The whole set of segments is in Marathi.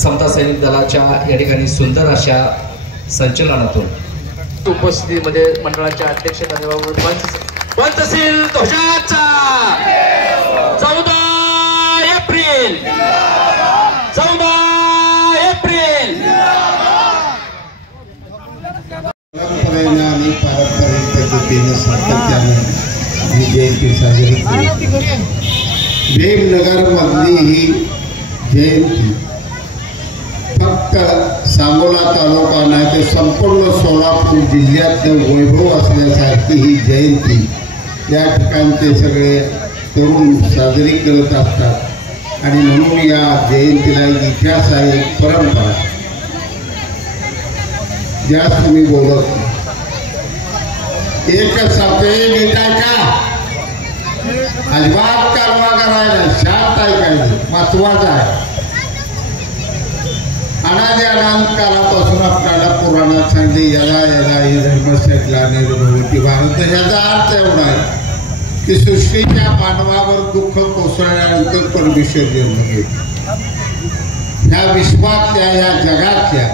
समता सैनिक दलाच्या या ठिकाणी सुंदर अशा संचलनातून उपस्थितीमध्ये मंडळाच्या अध्यक्ष पंचशील ध्वजाचा 14 एप्रिल परंपरेने आणि पारंपरिक पद्धतीने सातत्याने ही जयंती साजरी केली। भीमनगर मधली ही जयंती फक्त सांगोला तालुका नाही तर संपूर्ण सोलापूर जिल्ह्यातलं वैभव असल्यासारखी ही जयंती या ठिकाणचे सगळे तरुण साजरी करत असतात आणि म्हणून या जयंतीला एक इतिहास आहे, एक परंपरा। जास्त मी बोलत एक सापे नेता का अजिबात कारवा करायला शांत ऐकायचं महत्वाचं आहे। अनादि अनंत काळापासून आपल्याला पुराणात सांगितले यदा यदा ही धर्मशक्ला निर्भवती भारत। याचा अर्थ एवढा आहे की सृष्टीच्या मानवावर दुःख कोसळल्यानंतर परमेश्वर जन्म घेतो। ह्या विश्वातल्या ह्या जगातल्या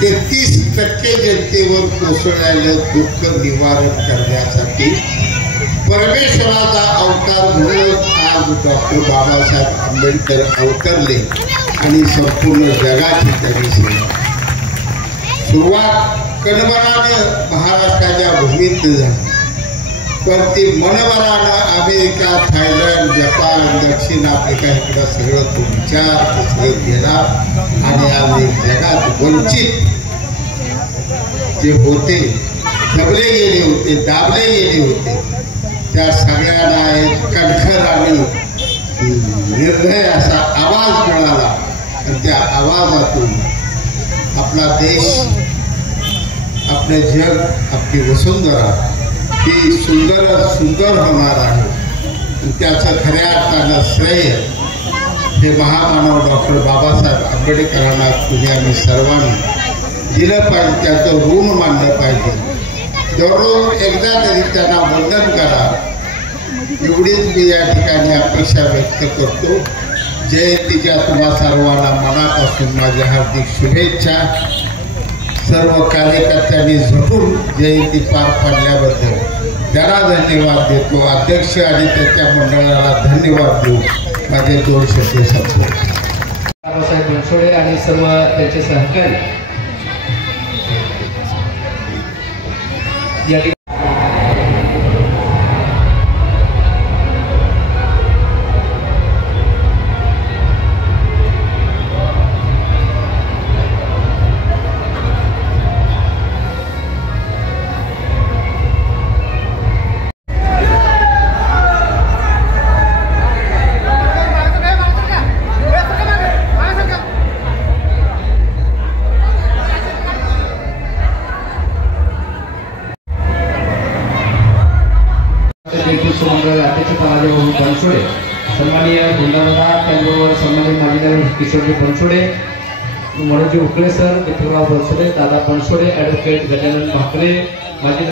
33% जनतेवर कोसळलेलं दुःख निवारण करण्यासाठी परमेश्वराचा अवतार म्हणून आज डॉक्टर बाबासाहेब आंबेडकर अवतरले आणि संपूर्ण जगाची त्यांनी सुरुवात कणभरानं महाराष्ट्राच्या भूमीत झाली, पण ती मनभरानं अमेरिका, थायलंड, जपान, दक्षिण आफ्रिका इकडं सगळं तो विचार सगळं गेला आणि आज एक जगात वंचित जे होते, दबले गेले होते, दाबले गेले होते, त्या सगळ्यांना एक कणखर आणि निर्भय असा आवाज मिळाला आणि त्या आवाजातून आपला देश, आपले जग, आपली वसुंधरा ही सुंदर होणार आहे। त्याचं खऱ्या अर्थानं श्रेय हे महामानव डॉक्टर बाबासाहेब आंबेडकरांना तुम्ही आम्ही सर्वांनी दिलं पाहिजे, त्याचं ऋण मानलं पाहिजे। दररोज एकदा तरी त्यांना वंदन करा, एवढीच मी या ठिकाणी अपेक्षा व्यक्त करतो। जयंतीच्या तुम्हा सर्वांना मनापासून माझ्या हार्दिक शुभेच्छा। सर्व कार्यकर्त्यांनी झटून जयंती पार पाडल्याबद्दल त्यांना धन्यवाद देतो। अध्यक्ष आणि त्याच्या मंडळाला धन्यवाद देऊ माझे 2 शब्द संपतो। बाबासाहेब बनसोडे आणि सर्व त्यांचे सहकारी या अध्यक्ष बनसोडे, सन्माननीय गुंडादादा, त्याचबरोबर सन्माननीय माजी किशोरजी बनसोडे, मनोजी उकळे सर, मित्रराव बनसोडे, दादा बनसोडे, ॲडव्होकेट गजानन भाकरे, माजी